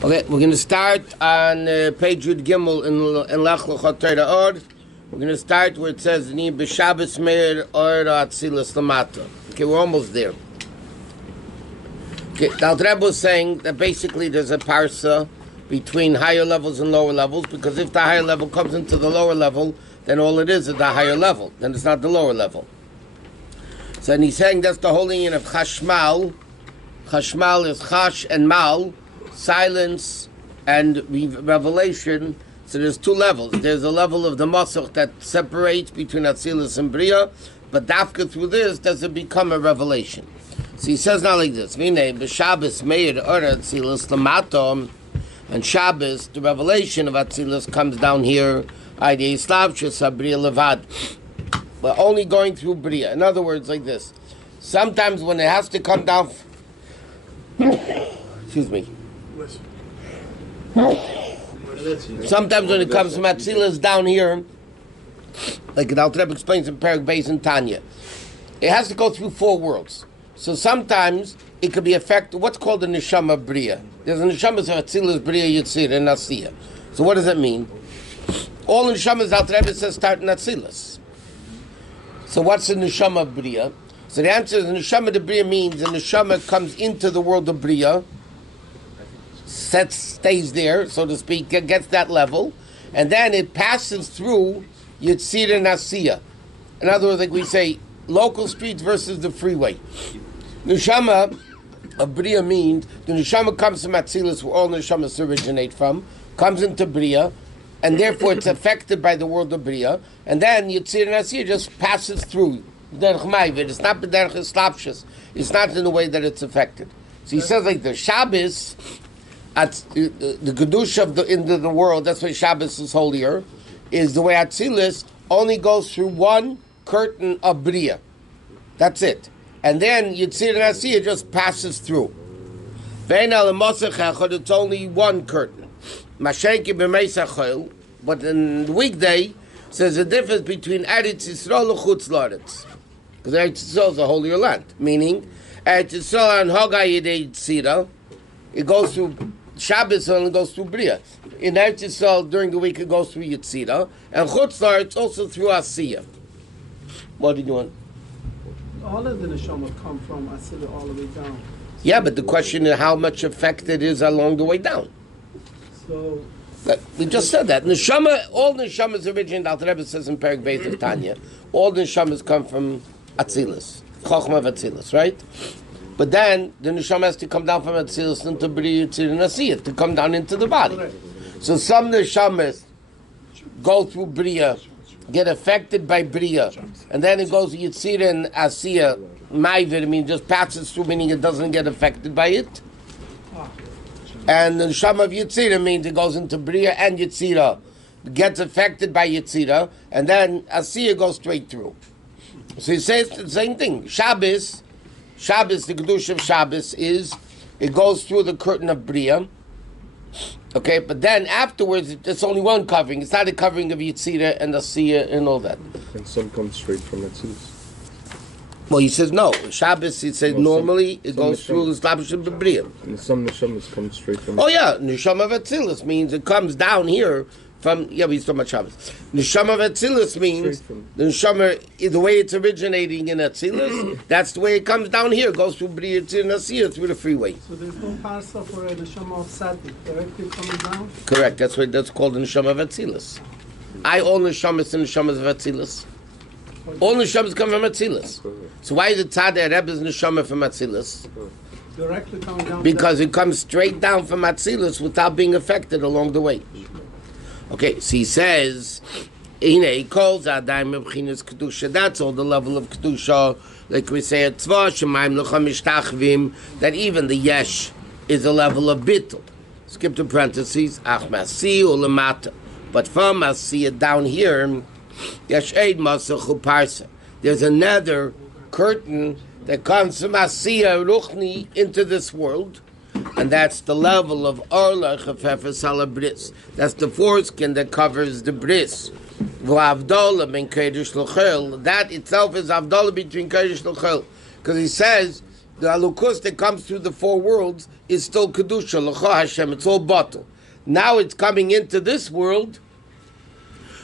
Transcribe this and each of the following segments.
Okay, we're going to start on page Yud Gimel in Lech Lecha Torah Or. We're going to start where it says Ni b'Shabbos Meir Or Atzilas Lamata. Okay, we're almost there. Okay, the Alter Rebbe was saying that basically there's a parsa between higher levels and lower levels, because if the higher level comes into the lower level, then all it is the higher level. Then it's not the lower level. So and he's saying that's the whole union of Chashmal. Chashmal is Chash and Mal, silence and revelation. So there's two levels. There's a level of the Masach that separates between Atzilus and Bria, but dafka through this does it become a revelation. So he says now like this: Vine b'Shabbos meir or Atzilus lamatom, and Shabbos the revelation of Atzilus comes down here. Idei slavshus Bria levad. We're only going through Bria. In other words, like this: sometimes when it has to come down, excuse me. Sometimes when it comes from Atzilus down here, like the Alter Rebbe explains in Perek Beis in Tanya, it has to go through four worlds. So sometimes it could be affected, what's called the Neshama Bria. There's a Neshama of Atzilus, Bria, Yitzir, and Asiya. So what does that mean? All Neshamas, Alter Rebbe says, start in Atzilus. So what's the Neshama Bria? So the answer is the Neshama de Bria means the Neshama comes into the world of Bria, stays there, so to speak, gets that level, and then it passes through Yitzir and Asiya. In other words, like we say, local streets versus the freeway. Neshama of Bria means the Neshama comes from Atzilus, where all Neshamas originate from, comes into Bria, and therefore it's affected by the world of Bria, and then Yitzir and Asiya just passes through. It's not b'derech slapshus. It's not in the way that it's affected. So he says like the Shabbos, the Kedusha of the end of the world, that's why Shabbos is holier, is the way Atzilus only goes through one curtain of Bria. That's it. And then Yitzir and Asiya just passes through. It's only one curtain. But in the weekday, there's a difference between Eretz Yisrael and Chutz La'aretz. Because Eretz Yisrael is a holier land. Meaning, Eretz Yisrael and Hogai Yidei Yitzira, it goes through Shabbos only goes through Bria. In Eretz Yisrael, during the week, it goes through Yitzira. And Chutz La'aretz also through Asiya. What did you want? All of the neshama come from Asiya all the way down. Yeah, but the question is how much effect it is along the way down. So we just said that. Neshama, all neshamas originated, Alter Rebbe says in Perek Beis of Tanya, all neshamas come from Atzilus, Chochma of Atzilus, right? But then the neshama has to come down from Atzilus into Bria, Yitzir, and Asiya to come down into the body. So some neshamas go through Bria, get affected by Bria, and then it goes to Yitzir and Asiya, Ma'ivir, I mean, just passes through, meaning it doesn't get affected by it. And the Neshama of Yitzira means it goes into Bria and Yitzira, gets affected by Yitzira, and then Asiya goes straight through. So he says the same thing. Shabbos, the Kedusha of Shabbos is, it goes through the curtain of Bria, okay, but then afterwards, it's only one covering. It's not a covering of Yitzira and Asiya and all that. And some come straight from Atzilus. Well, he says no. Shabbos, he says normally it goes through the establishment of Bria. And some neshamas come straight from. Oh yeah, Neshama of Atzilus means it comes down here from. Yeah, he's talking about Shabbos. Neshama of Atzilus means the Neshama, the way it's originating in Atzilus. That's the way it comes down here. It goes through Bria, Yitzir, and Asiya through the freeway. So there's no parsa for a neshama of Sadik directly coming down. Correct. That's called the Neshama of Atzilus. All Neshamas and Neshamas of Atzilus. All neshamas come from Atzilus. So why is the Tzadeh Rebbe's neshama from Atzilus? Directly coming down. Because it comes straight down from Atzilus without being affected along the way. Okay, so he says, he calls Adaim B'chinas Kedusha. That's all the level of Kedusha. Like we say at Tzva, Shemaim L'cha Mishtachvim, that even the Yesh is a level of Bittul. Skip the parentheses, Ach Masi Ulamata. But from Asiya down here, there's another curtain that comes from Asiya Ruchni into this world, and that's the level of Orla Chafefes Ala Bris. That's the foreskin that covers the bris. V'avdola ben Kodesh L'chol. That itself is Avdola between Kodesh L'chol. Because he says the alukus that comes through the four worlds is still kedusha, l'cha Hashem. It's all bottle. Now it's coming into this world,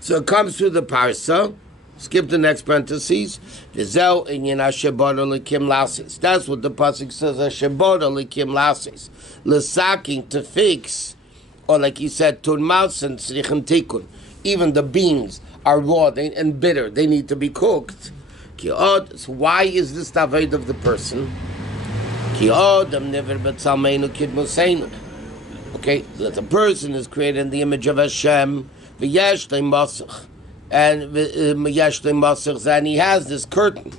so it comes through the parsa. Skip the next parentheses. V'zeu inyan hashebara lekim lasis. That's what the pasuk says. Hashebara lekim lasis. L'saking, to fix, or like he said, turmas and tzrichen tikun. Even the beans are raw and bitter. They need to be cooked. So why is this the avoid of the person? Okay, that the person is created in the image of Hashem. And he has this curtain.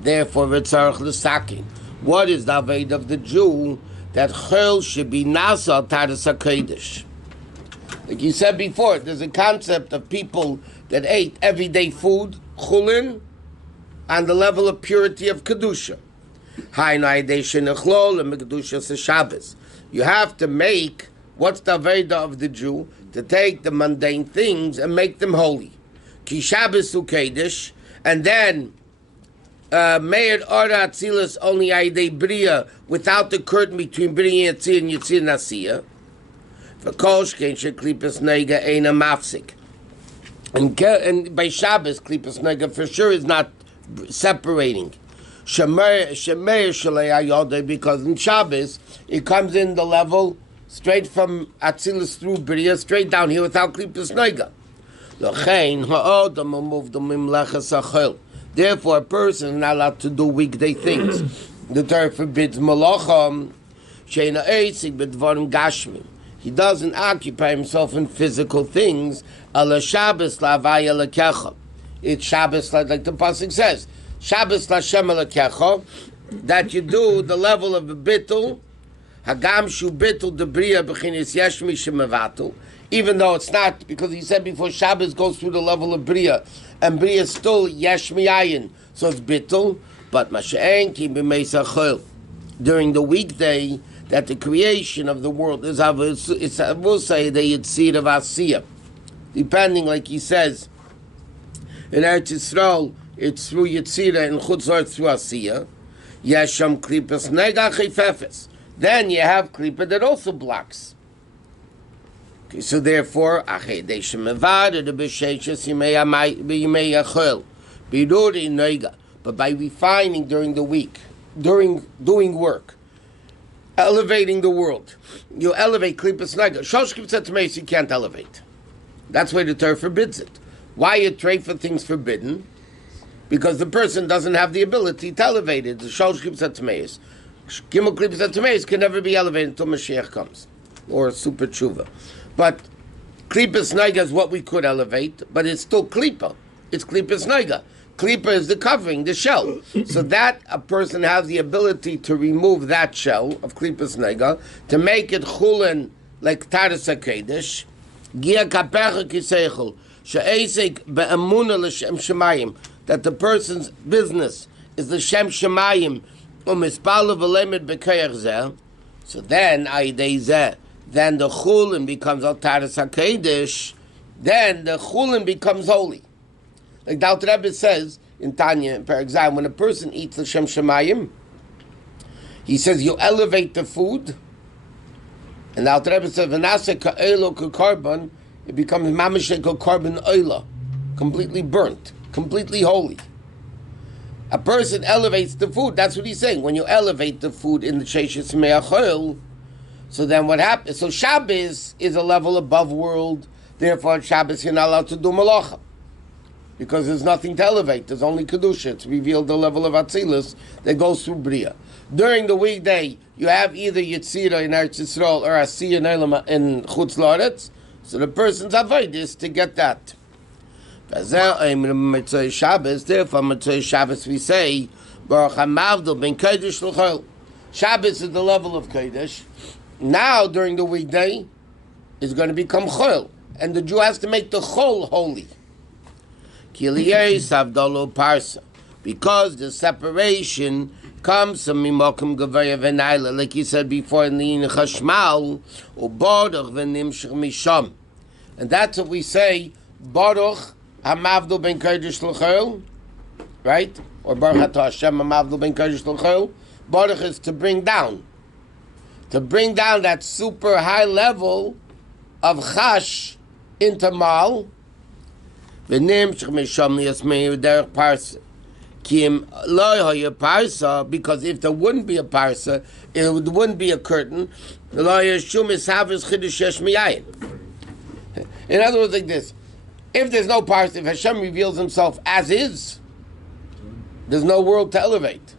Therefore, what is the avoid of the Jew? That chol should be nasa taras hakodesh. Like you said before, there's a concept of people that ate everyday food, chulin, on the level of purity of kedusha. You have to make, what's the aveda of the Jew? To take the mundane things and make them holy. Ki Shabbos u'kedesh, and then meir ora atzilas only aidei bria, without the curtain between bria and yitzir and yitzir nasiya. V'kol shkein sheklipas nega eina mafsik. And by Shabbos, klipas nega for sure is not separating. Shemeir shalei ayodei, because in Shabbos it comes in the level straight from Atzilus through Bria, straight down here without klipas nega. Therefore, a person is not allowed to do weekday things. The Torah forbids malacham. He doesn't occupy himself in physical things. It's Shabbos, like the pasuk says, Shabbos l'Hashem alekecha, that you do the level of a bittul, hagam shu bittul debriya b'chinis yesh mi shemevatul, even though it's not, because he said before Shabbos goes through the level of bria, and bria is still yesh miyayin, so it's bittul, but masha'en ki b'meisa chol. During the weekday, that the creation of the world is, we'll say, the yitzir of Asiyah. Depending, like he says, in Eretz Yisrael, it's through Yitzira, and Chutz La'aretz through Asiyah. Yesham klipas nega chifefes. Then you have klipa that also blocks. Okay, so therefore, achei deishem mevad the b'sheishes yimei yachol biduri nega. But by refining during the week, during doing work, elevating the world, you elevate klipas nega. Shosh klipas tmeis you can't elevate. That's why the Torah forbids it. Why you trade for things forbidden? Because the person doesn't have the ability to elevate it. The Shalosh Klipas HaTmeis. Gimel Klipas HaTmeis can never be elevated until Mashiach comes. Or Super Tshuva. But Klipas Neiga is what we could elevate, but it's still Klipa. It's Klipas Neiga. Klipa is the covering, the shell. So that a person has the ability to remove that shell of Klipas Neiga, to make it Chulin like Taras HaKedesh, Gia Kapecha Kiseichel, She'esek Be'emuna L'Shem Shemayim, that the person's business is the Shem Shemayim, U'mispala V'lemed B'Koyach Zeh, so then, Aidei Zeh, then the Chulin becomes Al Taras HaKedesh, then the Chulin becomes holy. Like the Alter Rebbe says in Tanya, for example, when a person eats the Shem Shemayim, he says you elevate the food, and the Alter Rebbe says, "V'naseh ka'elo k'korban," it becomes mamasheh k'korban oila, completely burnt, completely holy. A person elevates the food. That's what he's saying. When you elevate the food in the Sheishes Me'achol, so then what happens? So Shabbos is a level above world. Therefore, on Shabbos you're not allowed to do malacha, because there's nothing to elevate. There's only kedusha. It's revealed the level of atzilus that goes through bria. During the weekday, you have either Yitzira in Eretz Yisrael or Asiyah in Chutz La'aretz. So the person's avoid is to get that. Shabbos, therefore, Mitzvah Shabbos we say, Baruch HaMavdil ben Kodesh l'chol. Shabbos is the level of Kodesh. Now, during the weekday, it's going to become chol. And the Jew has to make the chol holy. Because the separation comes from Mimokum Gavaya Venaila, like he said before in the Chashmal, or Baruch Venimshach Misham. And that's what we say, Baruch HaMavdil ben Kodesh l'chol, right? Or Baruch Atah Hashem HaMavdil ben Kodesh l'chol. Baruch is to bring down that super high level of chash into mal. V'nimshach misham liyasmei derech parsa. Kim lo haya parsa, because if there wouldn't be a parsa, it wouldn't be a curtain. Lo yashum ishavas chidush yesh miyayin. In other words, like this: if there's no parsa, if Hashem reveals Himself as is, there's no world to elevate,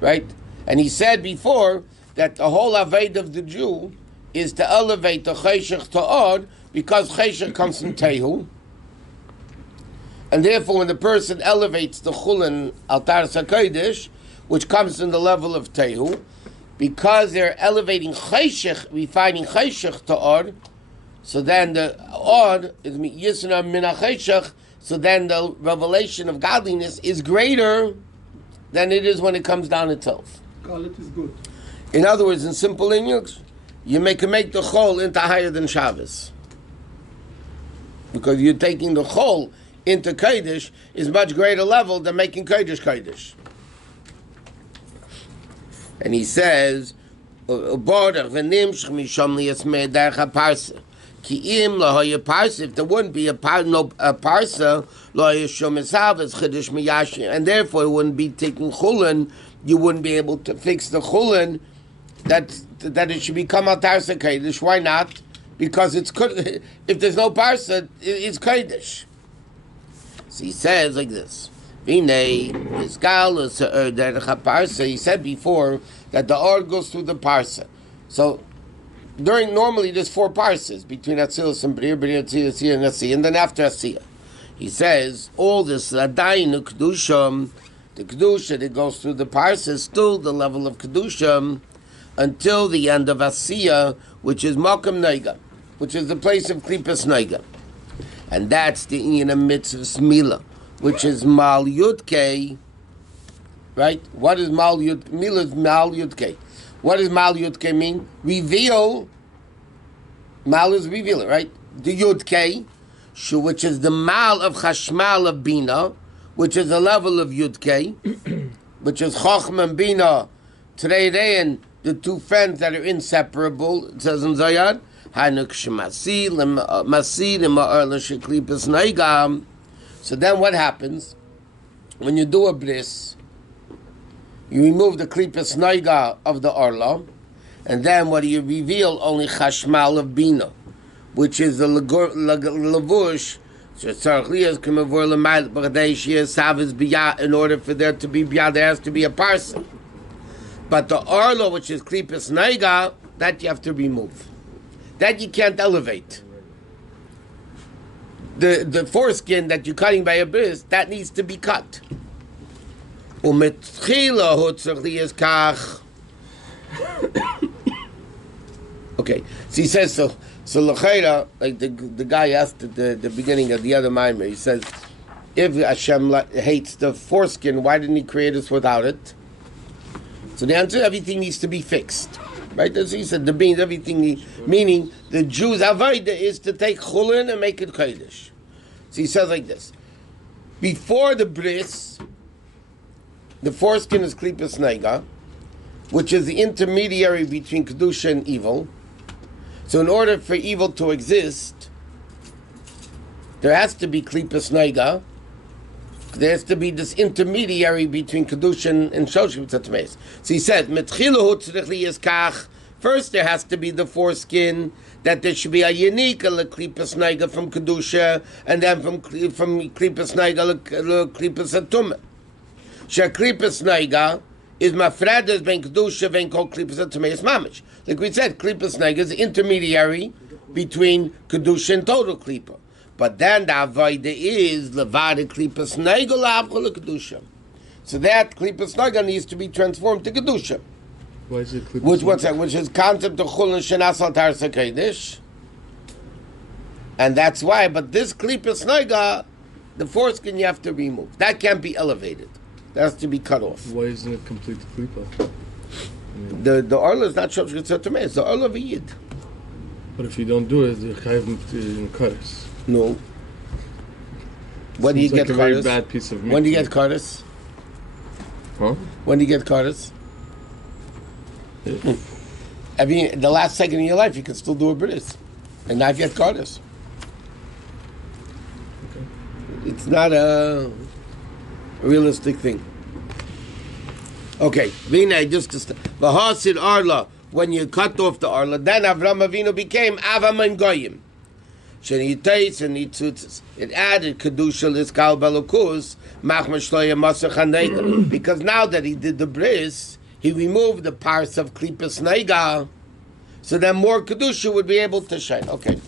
right? And he said before that the whole aved of the Jew is to elevate the cheshach to od, because cheshach comes from tehu. And therefore, when the person elevates the chulin al taras hakodesh, which comes in the level of tehu, because they're elevating cheshach, refining cheshach to od, so then the od is yisna min cheshach. So then the revelation of godliness is greater than it is when it comes down itself. It is good. In other words, in simple English, you make the chol into higher than Shabbos, because you're taking the chol into Kodesh is much greater level than making Kodesh Kodesh. And he says, if there wouldn't be a parsa, and therefore it wouldn't be taking chulin, you wouldn't be able to fix the chulin that it should become a tarsa kodesh. Why not? Because it's if there's no parsa, it's kodesh. So he says like this: he said before that the or goes through the parsa. So normally there's 4 parsas between Atzilus and Bria, Atzilus, and Asiyah, and then after Asiyah. He says all this Adayin Kedusham, the Kedusha that goes through the parsa is still the level of Kedusham until the end of Asiyah, which is Makam Neiga, which is the place of Klipas Neiga. And that's the Inyan Mitzvah Smila, which is Mal Yudke, right? What is Mal Yudke? Mila is Mal Yudke. What does Mal Yudke mean? Reveal. Mal is revealer, right? The Yudke, which is the Mal of Chashmal of Bina, which is the level of Yudke, which is Chochma and Bina, Trerein, the 2 friends that are inseparable, it says in Zayad, so then what happens? When you do a bris, you remove the klipas noiga of the orla, and then what do you reveal? Only chashmal of bina, which is the lavush. In order for there to be biyah, there has to be a parson. But the orla, which is klipas noiga, that you have to remove. That you can't elevate. The foreskin that you're cutting by a bris, that needs to be cut. Okay, so he says so l'chayra, like the guy asked at the beginning of the other Maamarim, he says, if Hashem hates the foreskin, why didn't He create us without it? So the answer, everything needs to be fixed. Right? As he said, the beans, everything, meaning the Jews' avodah is to take chulin and make it kodesh. So he says like this: before the bris, the foreskin is klipas neiga, which is the intermediary between kedusha and evil. So in order for evil to exist, there has to be klipas neiga. There has to be this intermediary between kedusha and shoshim tzatmeis. So he said, first there has to be the foreskin, that there should be a unique klipas neiga from kedusha, and then from klipas neiga klipas atumah. Klipas neiga is mafredas ben kedusha ben kol klipas atumah mamish. Like we said, klipas neiga is the intermediary between kedusha and total klipa. But then the avodah is levada klipas neiga la'avchol kedusha. So that klipas neiga needs to be transformed to kedusha. Why is it klipas? Which is concept of chulin shenas al taras hakodesh. And that's why. But this klipas neiga, the foreskin you have to remove. That can't be elevated. That has to be cut off. Why isn't it complete klipa? The orla is not shosh tzatmei. It's the orla of a yid. But if you don't do it, you're chayav in kares. No. When do you get a very bad piece of meat. When do you get kares? Huh? When you get Karas? I mean, the last second of your life, you can still do a bris and not get Karas. Okay. It's not a realistic thing. Okay, Vina, just Vahasid Arla, when you cut off the Arla, then Avram Avinu became Avam and Goyim. Shenitais and Nitzutzes. It added Kedusha Liskal Balukus, Machmash Shloya Masach HaNeiga. Because now that he did the bris, he removed the parts of Klipas Neiga, so then more Kedusha would be able to shine. Okay.